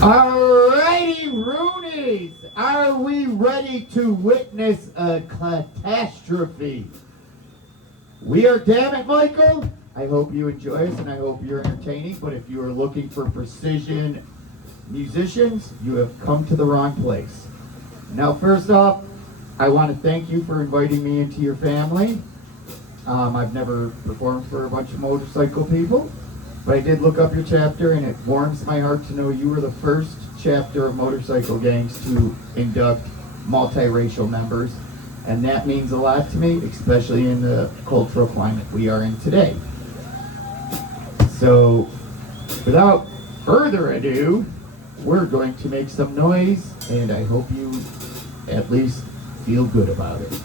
Alrighty, Roonies, are we ready to witness a catastrophe? We are Dammit, Michael. I hope you enjoy us and I hope you're entertaining, but if you are looking for precision musicians, you have come to the wrong place. Now, first off, I want to thank you for inviting me into your family. I've never performed for a bunch of motorcycle people, but I did look up your chapter, and it warms my heart to know you were the first chapter of motorcycle gangs to induct multiracial members, and that means a lot to me, especially in the cultural climate we are in today. So, without further ado, we're going to make some noise, and I hope you at least feel good about it.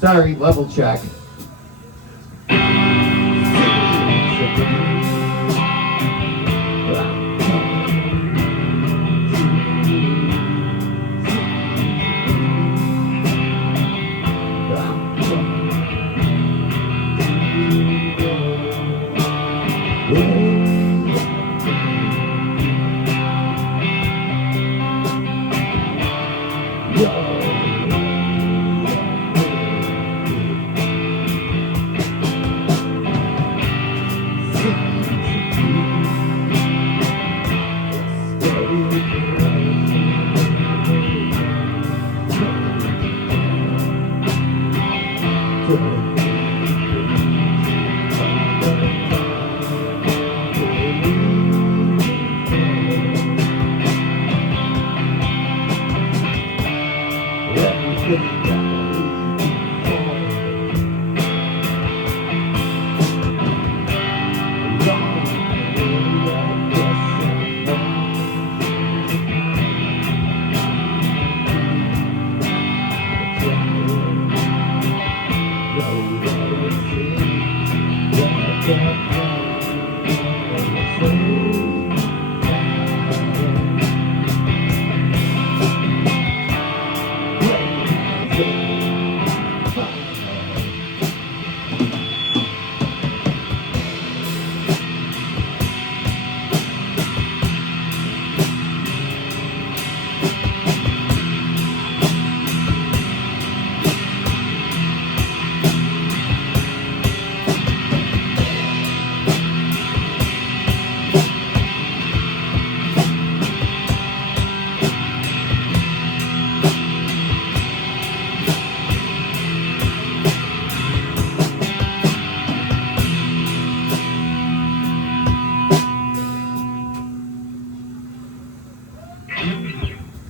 Sorry, level check.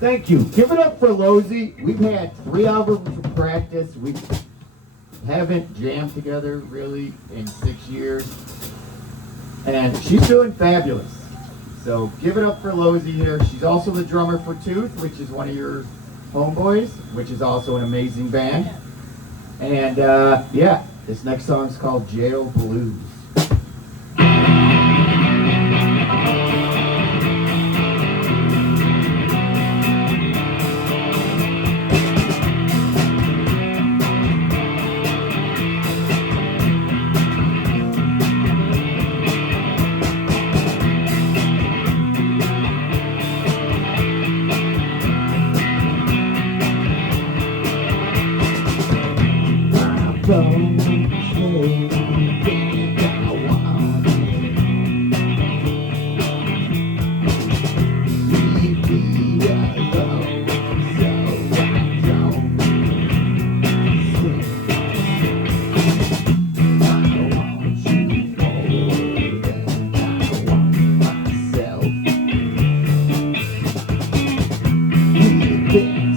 Thank you. Give it up for Lozy. We've had 3 albums of practice. We haven't jammed together really in 6 years. And she's doing fabulous. So give it up for Lozy here. She's also the drummer for Tooth, which is one of your homeboys, which is also an amazing band. And yeah, this next song is called Jail Blues.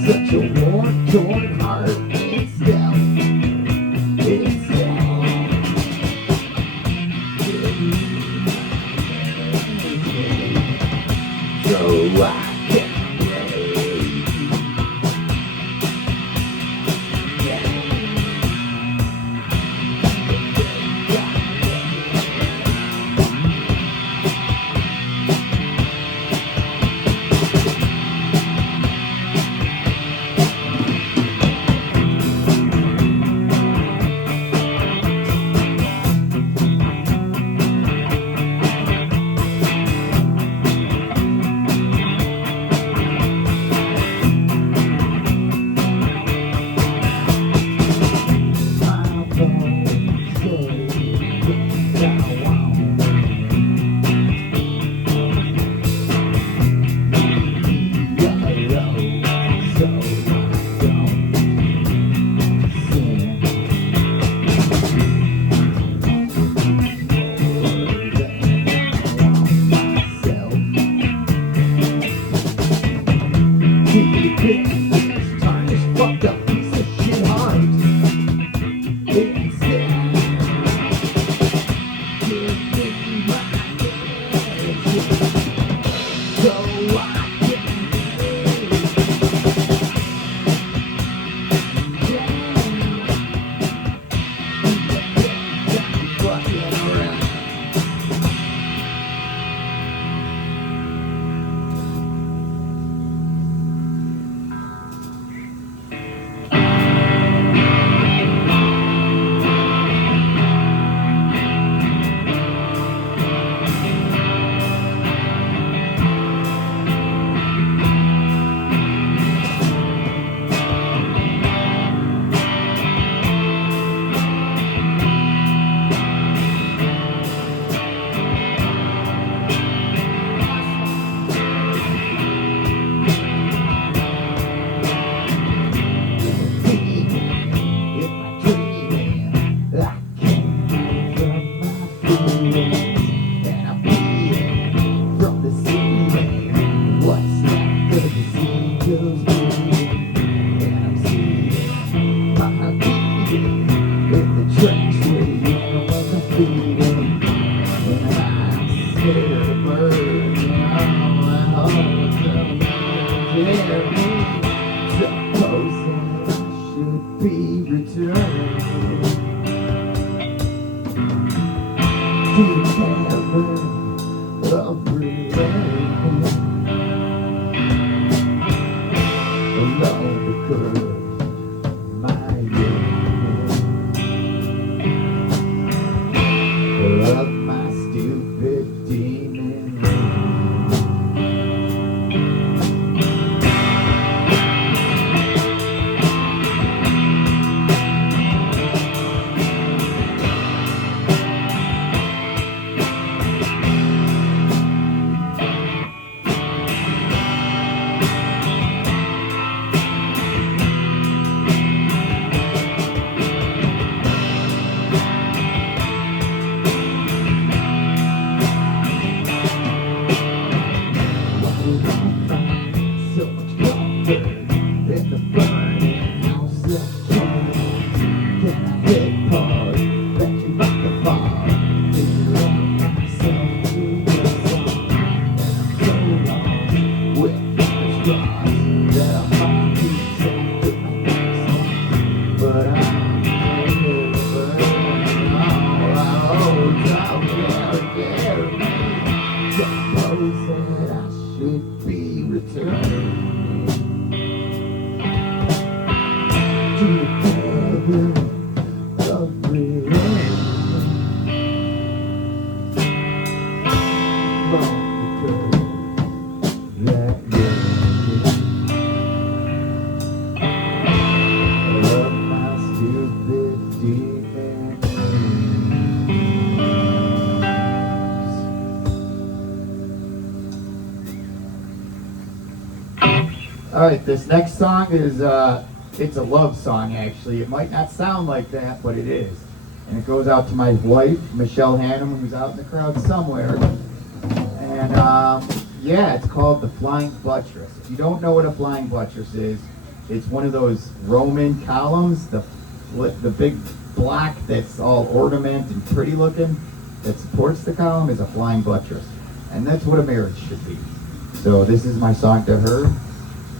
Such a worn, torn heart, it's down, it's down. be returned to the cavern of remain alone because my end of my stupid demon. So much comfort in the burning house of dreams. Can I hit pause? Bet you rock the far. Figure out myself through the song. And I'm so lost with my straws that I might be sent to my next one. But I'm burning all I hold out there. Suppose that I should be returned to the cavern of remain. Long because that end of my stupid demons. Alright, this next song is, it's a love song actually. It might not sound like that, but it is. And it goes out to my wife, Michelle Hannum, who's out in the crowd somewhere. And, yeah, it's called The Flying Buttress. If you don't know what a flying buttress is, it's one of those Roman columns, the big block that's all ornament and pretty looking that supports the column is a flying buttress. And that's what a marriage should be. So this is my song to her.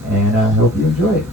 And I hope you enjoy it.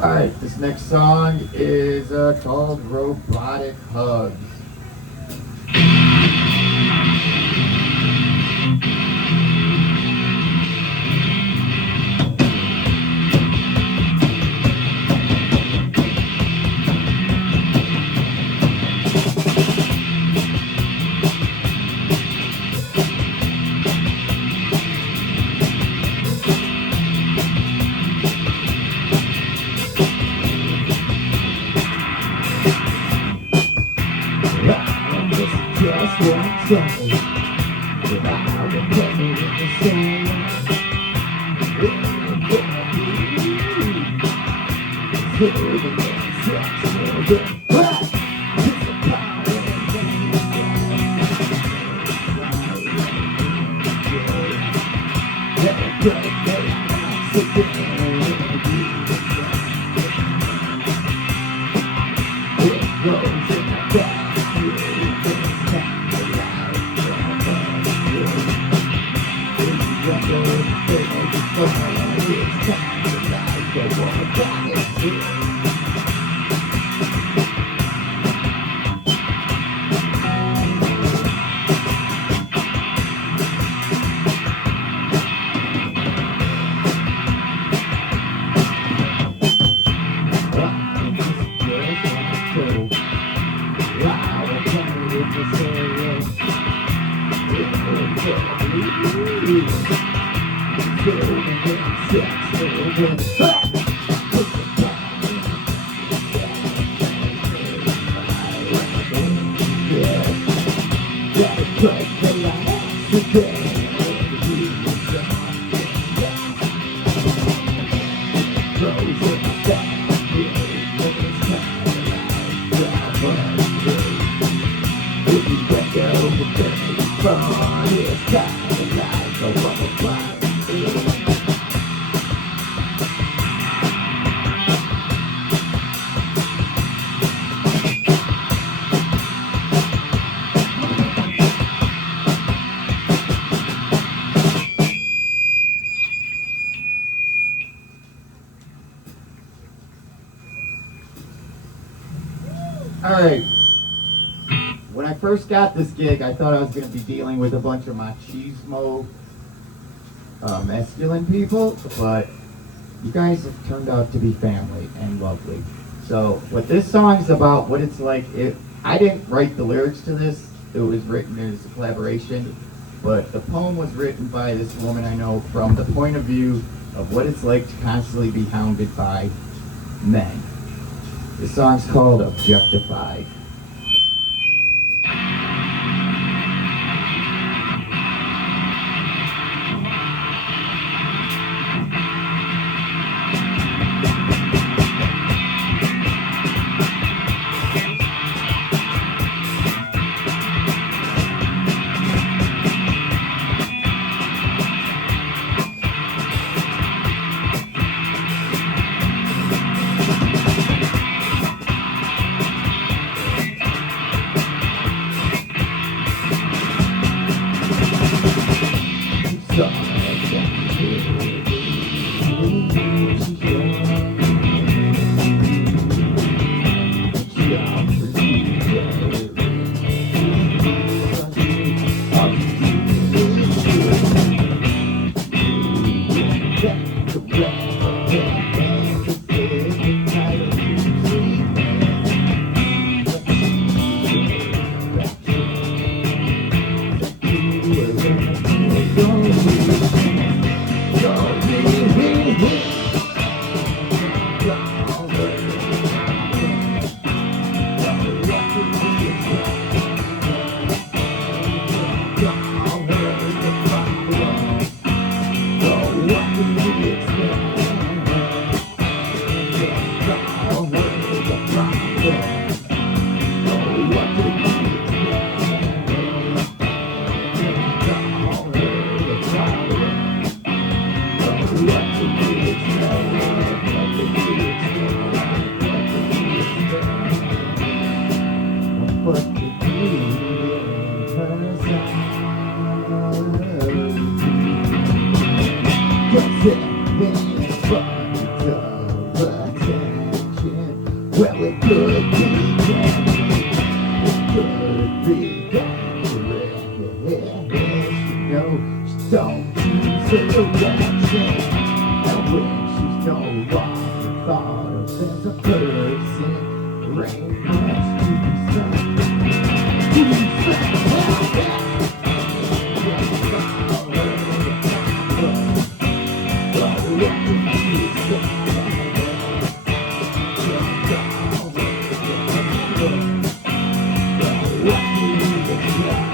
Alright, this next song is called Robotic Hugs. just one day that I will put me in the sand. Alright, when I first got this gig, I thought I was going to be dealing with a bunch of machismo, masculine people, but you guys have turned out to be family and lovely. So what this song is about, what it's like, I didn't write the lyrics to this, it was written as a collaboration, but the poem was written by this woman I know from the point of view of what it's like to constantly be hounded by men. This song's called Objectified. Well, it could be don't choose a direction. And when she's no longer thought of as a person, rain has to be sung. Yeah.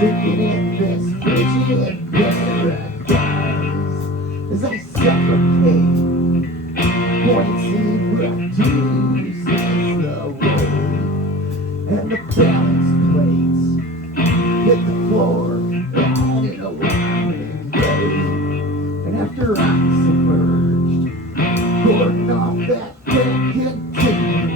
Drinking in this frigid paradise as I suffocate, pointy reduces the weight, and the balance plates hit the floor at an alarming rate. And after I'm submerged, pouring off that can't continue.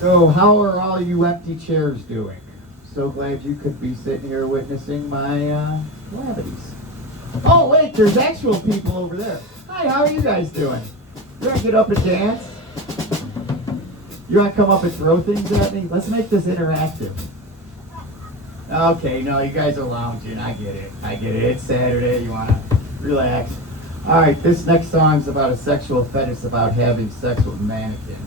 So how are all you empty chairs doing? So glad you could be sitting here witnessing my calamities. Oh wait, there's actual people over there. Hi, how are you guys doing? You want to get up and dance? You want to come up and throw things at me? Let's make this interactive. Okay, no, you guys are lounging. I get it. It's Saturday. You want to relax. All right, this next song's about a sexual fetish about having sex with mannequins.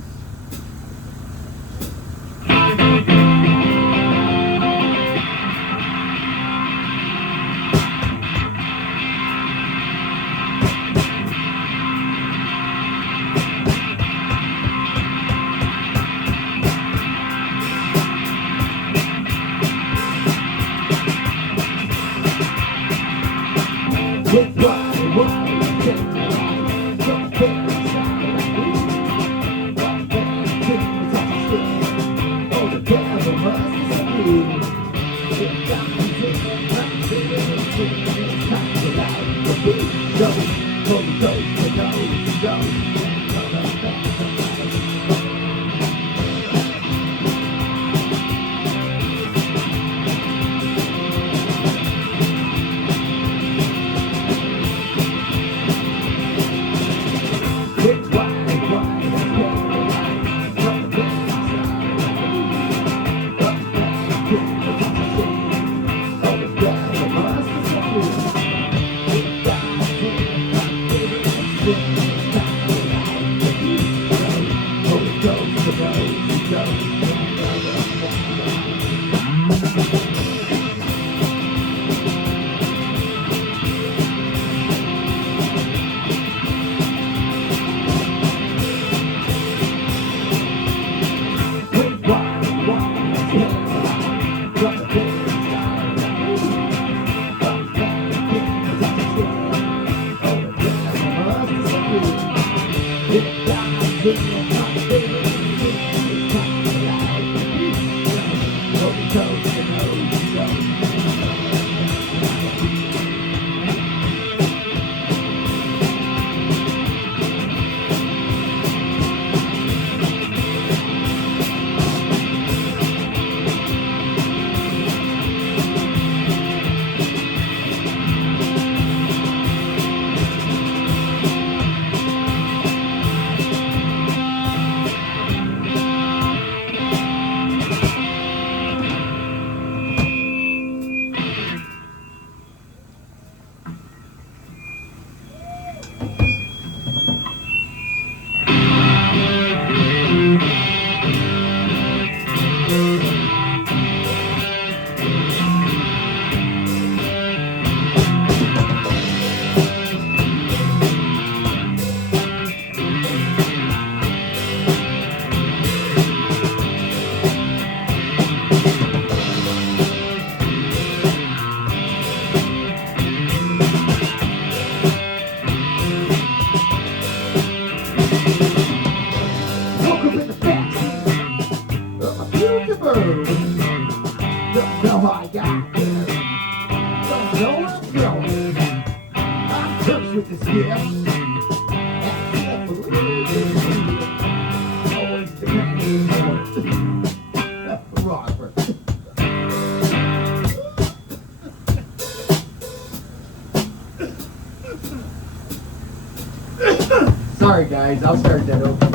Sorry guys, I'll start that over.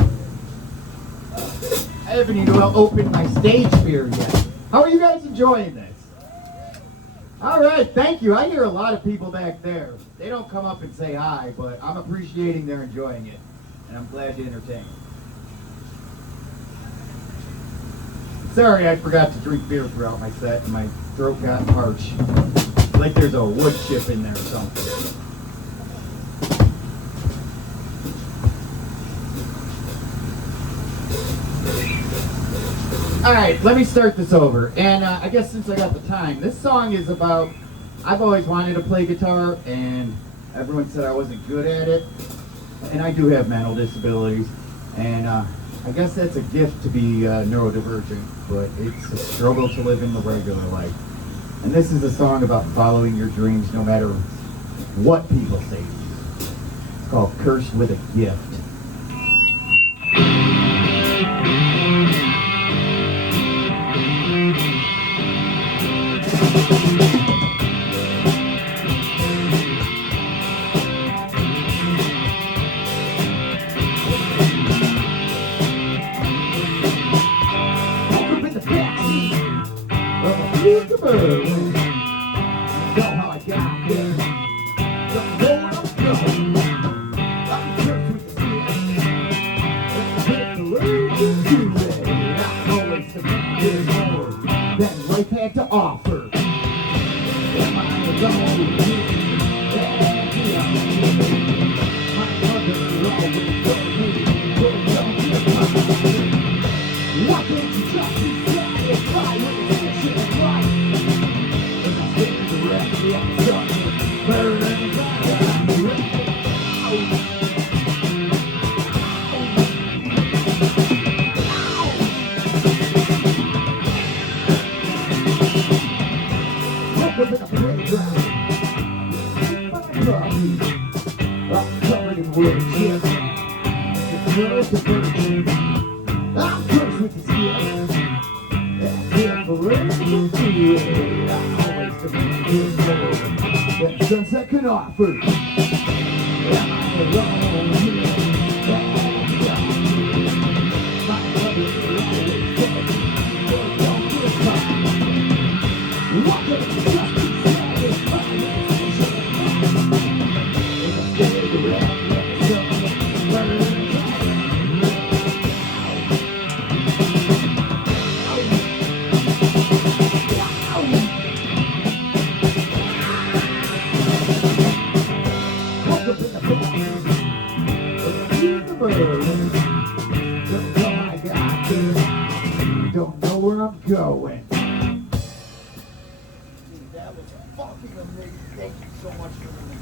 I haven't even opened my stage beer yet. How are you guys enjoying this? All right, thank you. I hear a lot of people back there. They don't come up and say hi, but I'm appreciating they're enjoying it, and I'm glad to entertain. Sorry, I forgot to drink beer throughout my set, and my throat got parched. Like there's a wood chip in there or something. Alright, let me start this over. And I guess since I got the time, this song is about, I've always wanted to play guitar, and everyone said I wasn't good at it. And I do have mental disabilities. And I guess that's a gift to be neurodivergent, but it's a struggle to live in the regular life. And this is a song about following your dreams no matter what people say to you. It's called Cursed with a Gift. the Berlin. Know how I got there. Don't know where I'm going. I'm cursed with sin. And allergic to it. I'm always demanding more than life had to offer. Am I alone? My mother always told me, don't get mine. Why can't you just be satisfied with the fiction of life? As I stand directly outside the burning fire. Woke up in a playground. I'm covered in wood chips. The girls are virgin. I'm cursed with the skin. And forever to it. I always demand more than sunset can offer. Am I alone here? My mother always said, well, don't get caught. Why can't you just be satisfied with the fiction of life? As I stay around the sun, burning fire. Don't know I got there. Don't know where I'm going. That was fucking amazing. Thank you so much for doing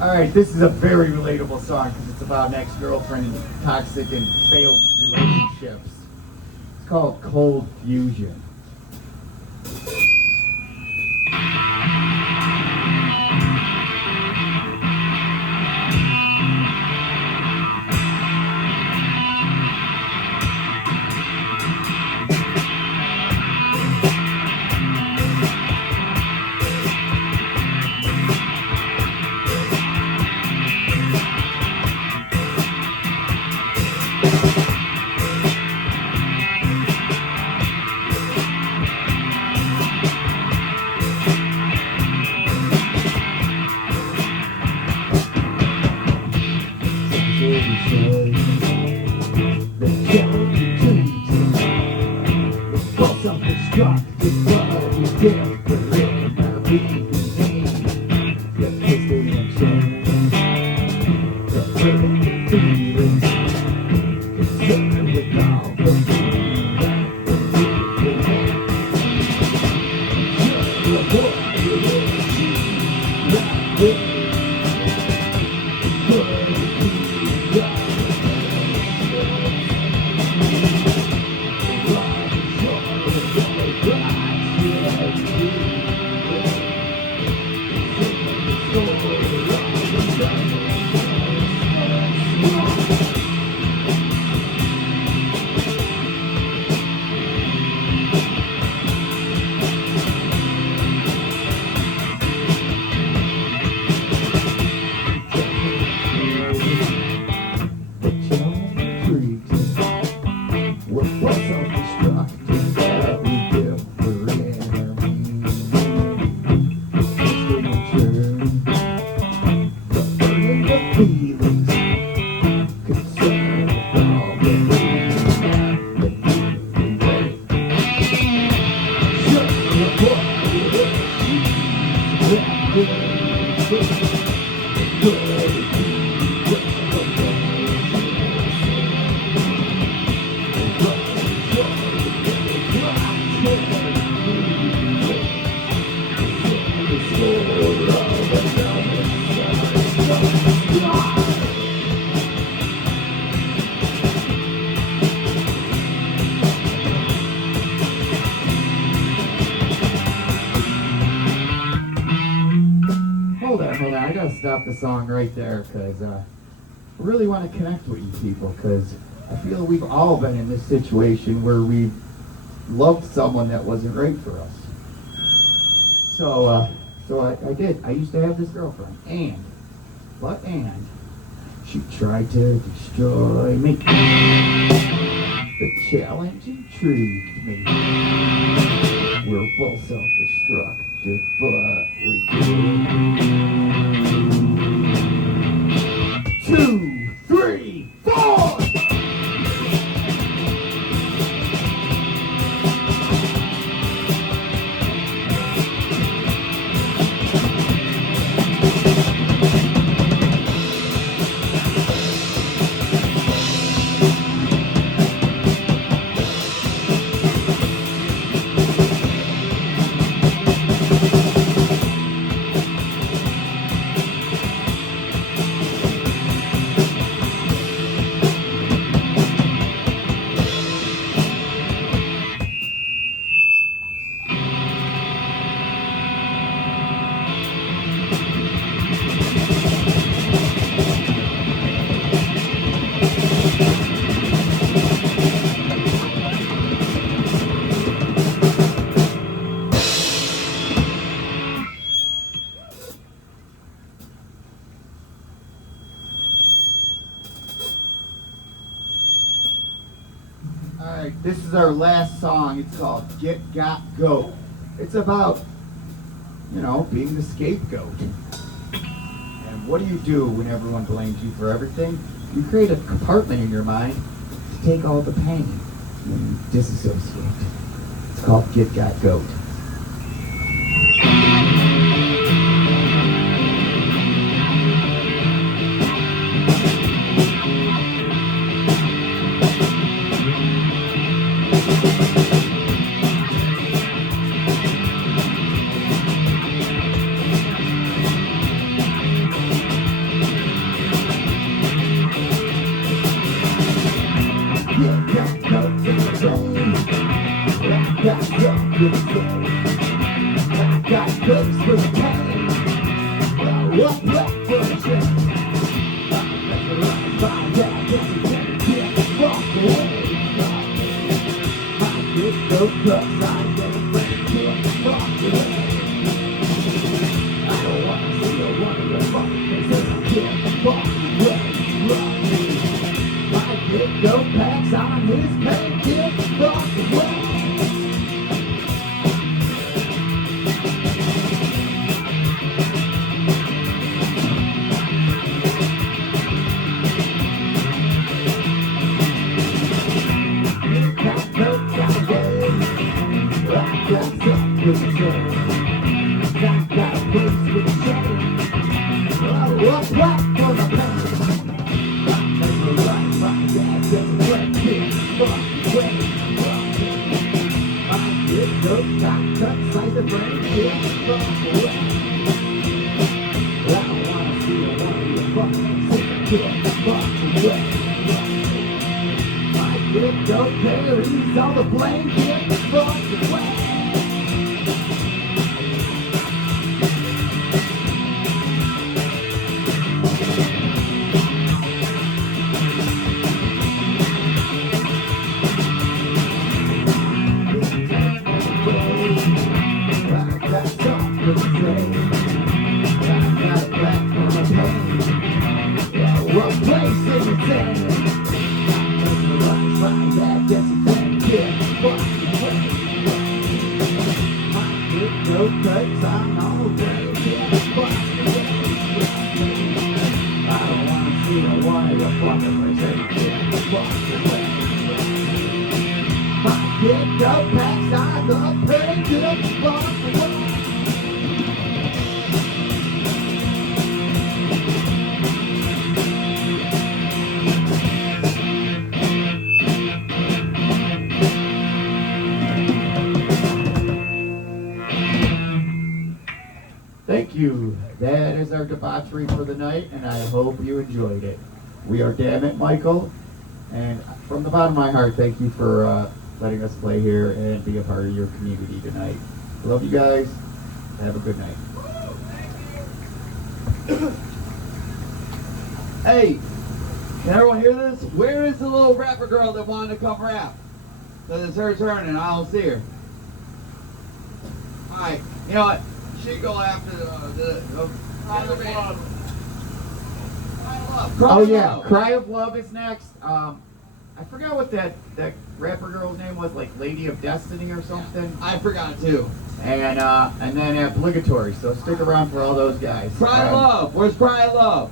Alright, this is a very relatable song because it's about an ex-girlfriend and toxic and failed relationships. It's called Cold Fusion. Hold on, I gotta stop the song right there because I really want to connect with you people because I feel we've all been in this situation where we've loved someone that wasn't right for us. So I did. I used to have this girlfriend, and she tried to destroy me. The challenge intrigued me. We're both self-destructive, but we do. 2, 3, 4! Alright, this is our last song. It's called Get Got Goat. It's about, you know, being the scapegoat. And what do when everyone blames you for everything? You create a compartment in your mind to take all the pain and disassociate. It's called Get Got Goat. Go packs on his pain, get fucked away. Don't care, he's all the blame, get the fuck away. I got something to say. I got a black on the pain. What place is it in? That gets you can't get fucked away. My good no cuts, I'm all the way, get fucked away. I don't wanna see a wire fucking person get fucked away. My kid go packs on the pain, get fucked away. Thank you. That is our debauchery for the night, and I hope you enjoyed it. We are Dammit, Michael, and from the bottom of my heart, thank you for letting us play here and be a part of your community tonight. Love you guys. Have a good night. Hey, can everyone hear this? Where is the little rapper girl that wanted to come rap? Because it's her turn and I don't see her. Alright, you know what? She go after the Cry of Love. Oh yeah, Cry of Love is next. I forgot what what that rapper girl's name was? Like Lady of Destiny or something? I forgot too. And then Obligatory. So stick around for all those guys. Cry Love. Where's Cry Love?